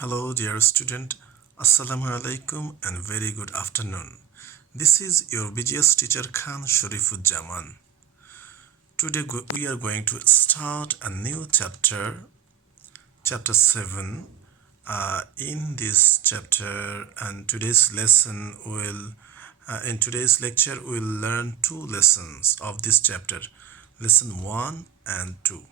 Hello, dear student. Assalamu alaikum and very good afternoon. This is your BGS teacher Khan Sarifuzzaman. Today we are going to start a new chapter, Chapter 7. In this chapter and today's lesson will in today's lecture we'll learn two lessons of this chapter, lesson 1 and 2.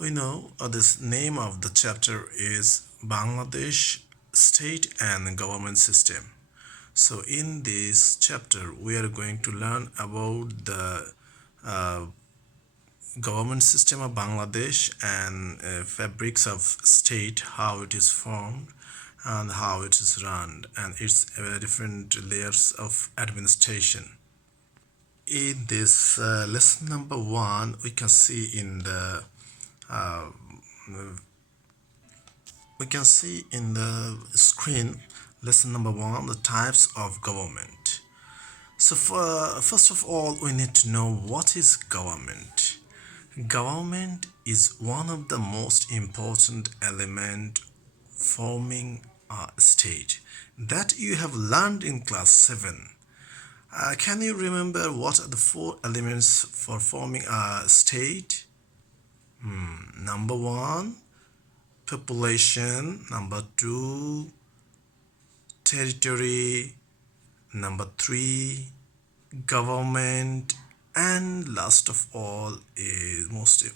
We know this name of the chapter is Bangladesh State and Government System. So in this chapter we are going to learn about the uh, government system of Bangladesh and fabrics of state, how it is formed and how it is run, and its different layers of administration. In this lesson number 1 we can see in the uh, we can see in the screen lesson number 1, the types of government. So first of all we need to know what is government. Government is one of the most important element forming a state that you have learned in class 7. Can you remember what are the four elements for forming a state? Number 1, population. Number 2, territory. Number 3, government. And last of all is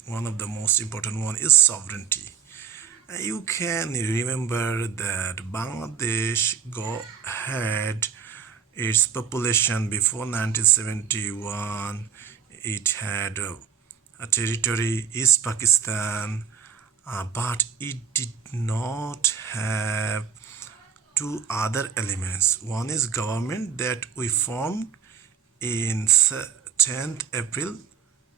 one of the most important one is sovereignty. You can remember that Bangladesh had its population before 1971. It had a territory, East Pakistan, but it did not have two other elements. One is government that we formed in 10th April,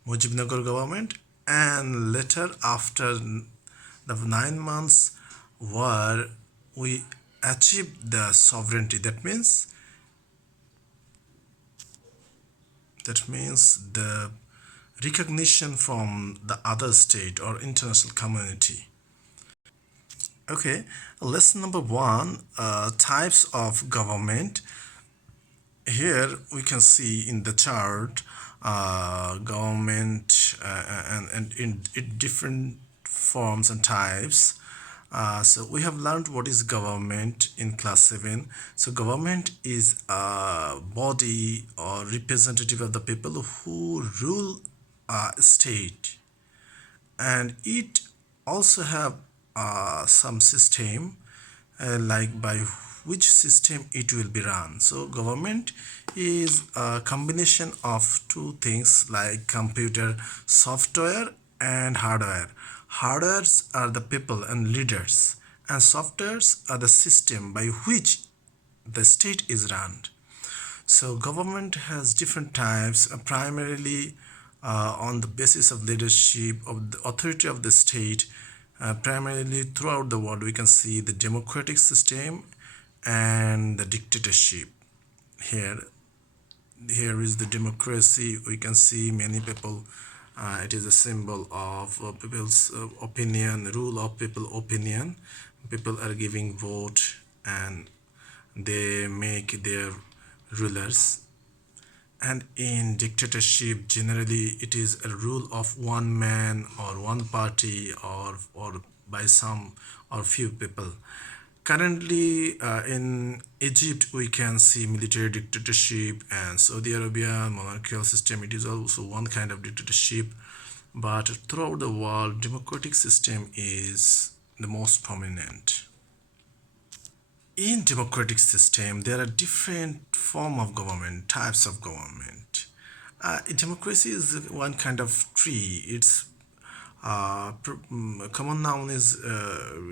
Mujibnagar government, and later after the 9 months war, we achieved the sovereignty. That means the recognition from the other state or international community. Okay, lesson number 1, types of government. Here we can see in the chart government and in different forms and types. So we have learned what is government in class 7. So government is a body or representative of the people who rule a state, and it also have some system like by which system it will be run. So government is a combination of two things like computer software and hardware. Hardwares are the people and leaders, and softwares are the system by which the state is run. So government has different types, primarily on the basis of leadership of the authority of the state. Primarily throughout the world we can see the democratic system and the dictatorship. Here is the democracy. We can see many people, it is a symbol of people's opinion, rule of people opinion. People are giving vote and they make their rulers. And in dictatorship generally it is a rule of one man or one party or by some or few people. Currently in Egypt we can see military dictatorship, and Saudi Arabia monarchical system, it is also one kind of dictatorship. But throughout the world democratic system is the most prominent. In democratic system there are different form of government, types of government. Democracy is one kind of tree. Its common noun is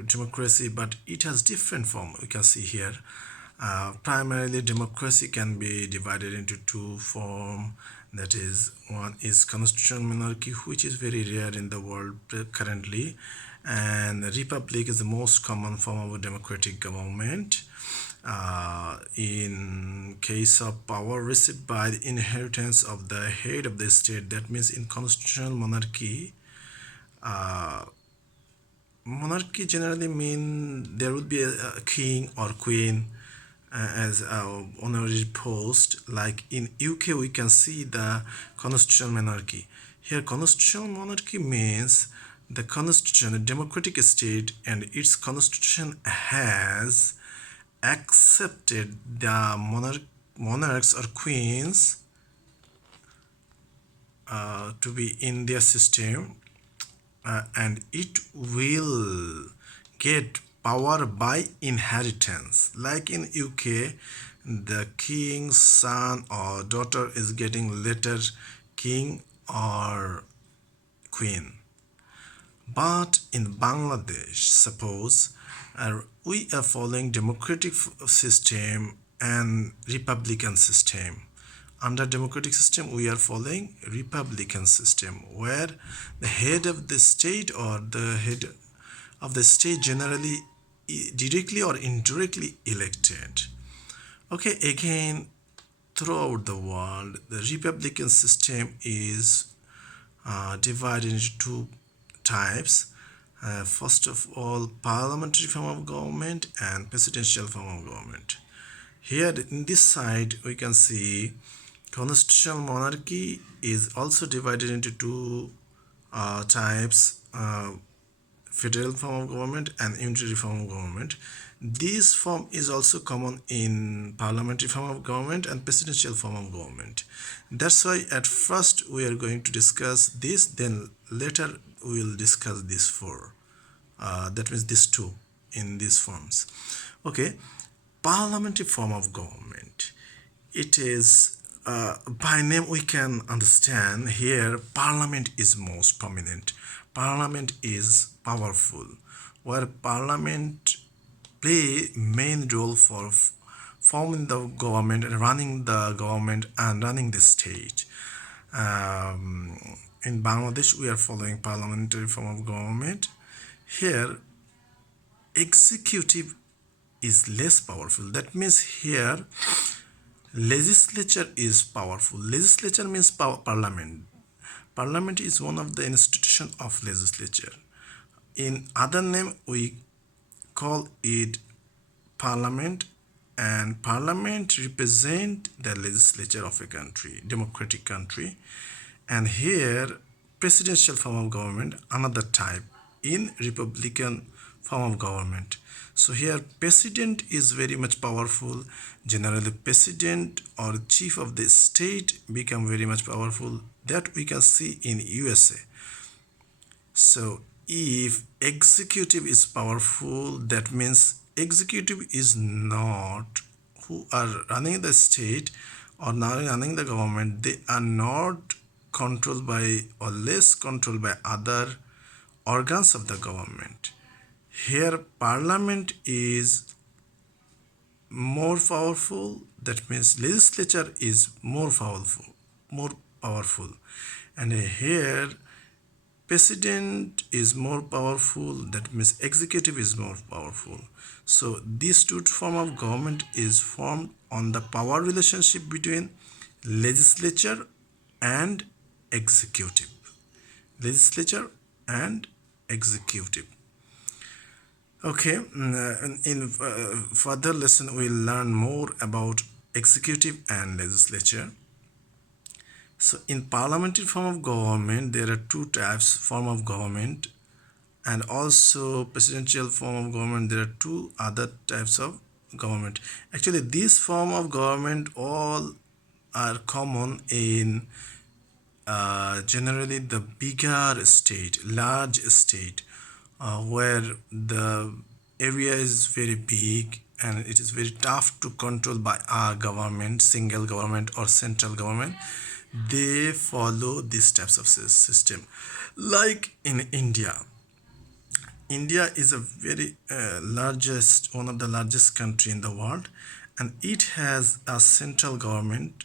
democracy, but it has different form. We can see here primarily democracy can be divided into two form. That is, one is constitutional monarchy, which is very rare in the world currently, and the republic is the most common form of democratic government. In case of power received by the inheritance of the head of the state, that means in constitutional monarchy monarchy generally mean there would be a king or queen as a honorary post. Like in UK, we can see the constitutional monarchy. Here, constitutional monarchy means the constitution, a democratic state, and its constitution has accepted the monarchs or queens to be in their system, and it will get power by inheritance. Like in UK, the king's son or daughter is getting later king or queen. But in Bangladesh, suppose we are following democratic system and republican system. Under democratic system, we are following republican system, where the head of the state or the head of the state generally directly or indirectly elected. Okay, again, throughout the world, the republican system is divided into two types. First of all, parliamentary form of government and presidential form of government. Here in this side, we can see constitutional monarchy is also divided into two types, federal form of government and unitary form of government. This form is also common in parliamentary form of government and presidential form of government. That's why at first we are going to discuss this, then later we will discuss these four. That means these two in these forms. Okay, parliamentary form of government. It is by name we can understand here parliament is most prominent. Parliament is powerful, where parliament play main role for forming the government, running the government and running the state. In Bangladesh, we are following parliamentary form of government. Here, executive is less powerful. That means here, legislature is powerful. Legislature means parliament. Parliament is one of the institution of legislature. In other name, we call it parliament, and parliament represent the legislature of a country, democratic country. And here, presidential form of government, another type in republican form of government. So here president is very much powerful. Generally president or chief of the state become very much powerful. That we can see in USA. So if executive is powerful, that means executive is not who are running the state or not running the government. They are not controlled by or less controlled by other organs of the government. Here parliament is more powerful. That means legislature is more powerful. And here president is more powerful. That means executive is more powerful. So these two form of government is formed on the power relationship between legislature and executive. Legislature and executive. Okay, in further lesson we'll learn more about executive and legislature. So in parliamentary form of government, there are two types form of government, and also presidential form of government, there are two other types of government. Actually, this form of government all are common in generally the bigger state, large state, where the area is very big and it is very tough to control by a government, single government or central government. They follow these types of system. Like in India. India is a very one of the largest country in the world, and it has a central government.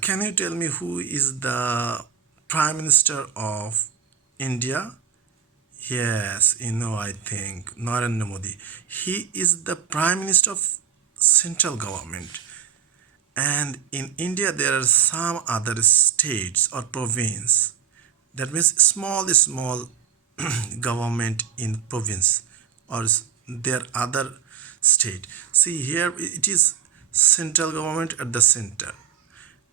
Can you tell me who is the Prime Minister of India? Yes, I think Narendra Modi. He is the Prime Minister of central government. And in India, there are some other states or province. That means small government in province or their other state. See here it is central government at the center,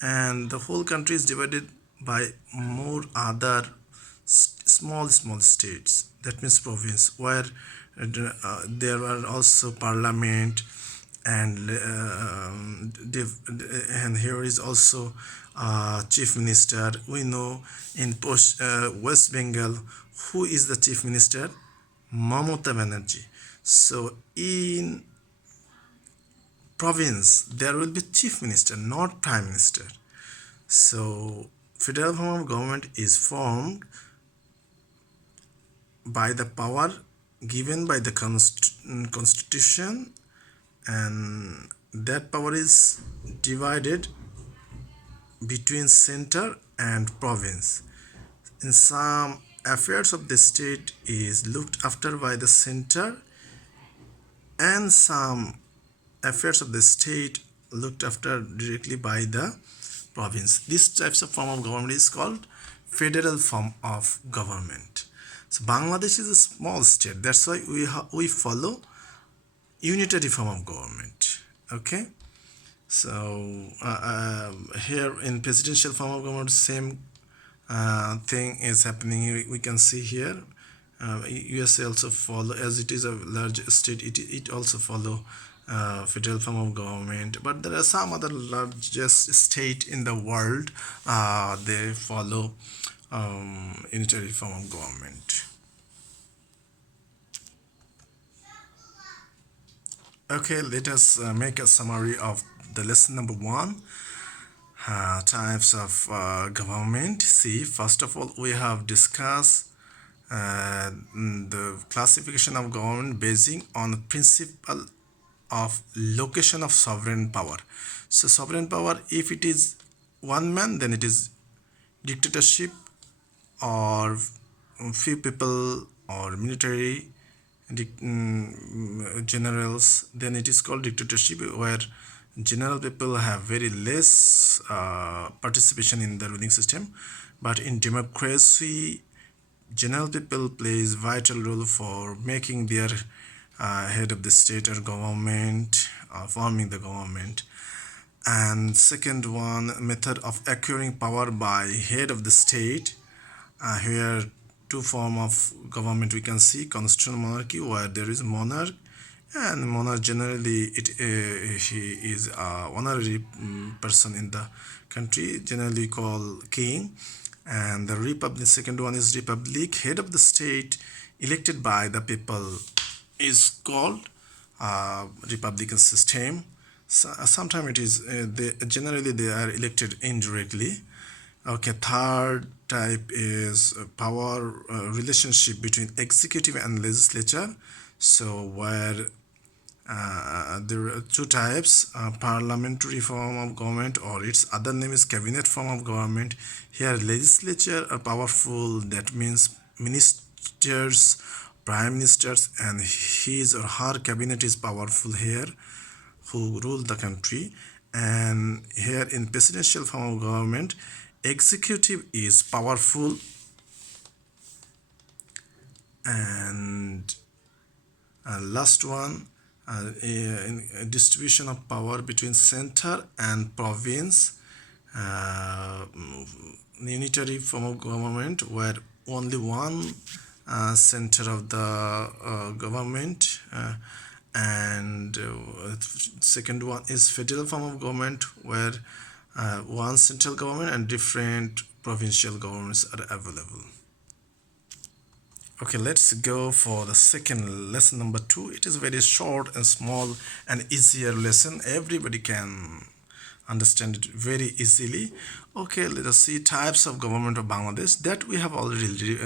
and the whole country is divided by more other small states, that means province, where there are also parliament and and here is also chief minister. We know in West Bengal who is the chief minister, Mamata Banerjee. So in province there will be chief minister, not prime minister. So federal form of government is formed by the power given by the constitution, and that power is divided between center and province. In some affairs of the state is looked after by the center, and some affairs of the state looked after directly by the province. These types of form of government is called federal form of government. So Bangladesh is a small state, that's why we follow unitary form of government. Okay, so here in presidential form of government, same thing is happening. We can see here USA also follow, as it is a large state, it also follow federal form of government. But there are some other largest state in the world, they follow unitary form of government. Okay, let us make a summary of the lesson number 1, types of government. See, first of all, we have discussed the classification of government basing on the principle of location of sovereign power. So sovereign power, if it is one man, then it is dictatorship, or few people, or military generals, then it is called dictatorship, where general people have very less participation in the ruling system. But in democracy, general people plays vital role for making their head of the state or government, forming the government. And second one, method of acquiring power by head of the state. Here two form of government we can see: constitutional monarchy, where there is monarch, and monarch generally he is a honorary person in the country, generally called king. And the republic, second one is republic, head of the state elected by the people is called republican system. So, sometimes it is generally they are elected indirectly. Okay, third type is power relationship between executive and legislature. So where there are two types: parliamentary form of government, or its other name is cabinet form of government. Here legislature are powerful, that means ministers, prime ministers, and his or her cabinet is powerful here, who rule the country. And here in presidential form of government, executive is powerful, and last one, in distribution of power between center and province, unitary form of government, where only one center of the government, and second one is federal form of government, where one central government and different provincial governments are available. Okay, let's go for the second lesson number 2. It is very short and small and easier lesson. Everybody can understand it very easily. Okay, let us see types of government of Bangladesh that we have already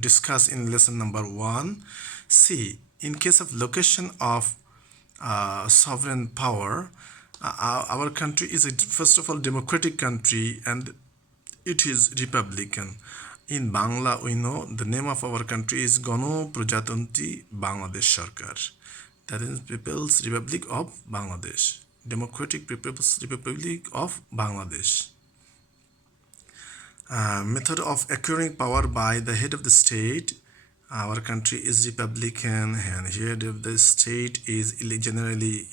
discussed in lesson number 1. See, in case of location of sovereign power, our country is a, first of all, democratic country, and it is republican. In Bangla, we know the name of our country is Gano Prajatanti Bangladesh Sarkar. That is People's Republic of Bangladesh. Democratic People's Republic of Bangladesh. Method of acquiring power by the head of the state. Our country is Republican, and here the state is generally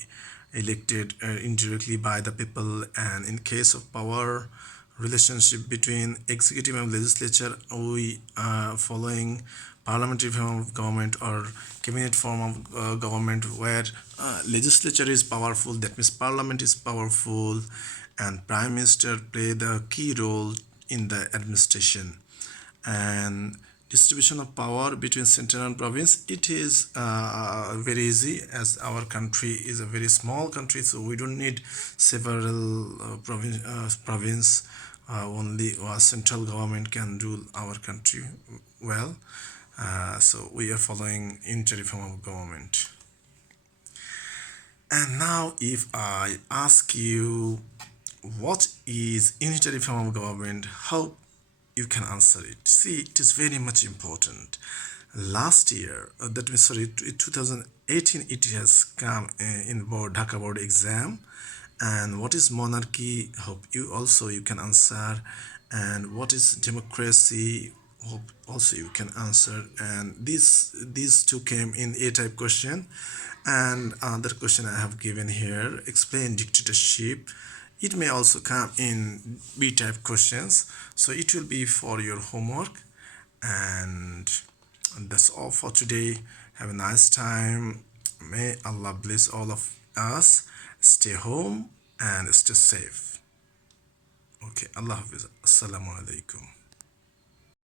elected indirectly by the people. And in case of power relationship between executive and legislature, we are following parliamentary form of government or cabinet form of government, where legislature is powerful, that means parliament is powerful, and prime minister play the key role in the administration. And distribution of power between center and province, it is very easy, as our country is a very small country, so we don't need several province. Only central government can rule our country well. So we are following unitary form of government. And now if I ask you what is unitary form of government, how you can answer it. See, it is very much important. Last year, that means sorry, 2018, it has come in board Dhaka board exam. And what is monarchy? Hope you can answer. And what is democracy? Hope also you can answer. And these two came in A type question. And another question I have given here: explain dictatorship. It may also come in B type questions, so it will be for your homework. And that's all for today. Have a nice time. May Allah bless all of us. Stay home and stay safe. Okay, Allah Hafiz. Assalamu alaikum.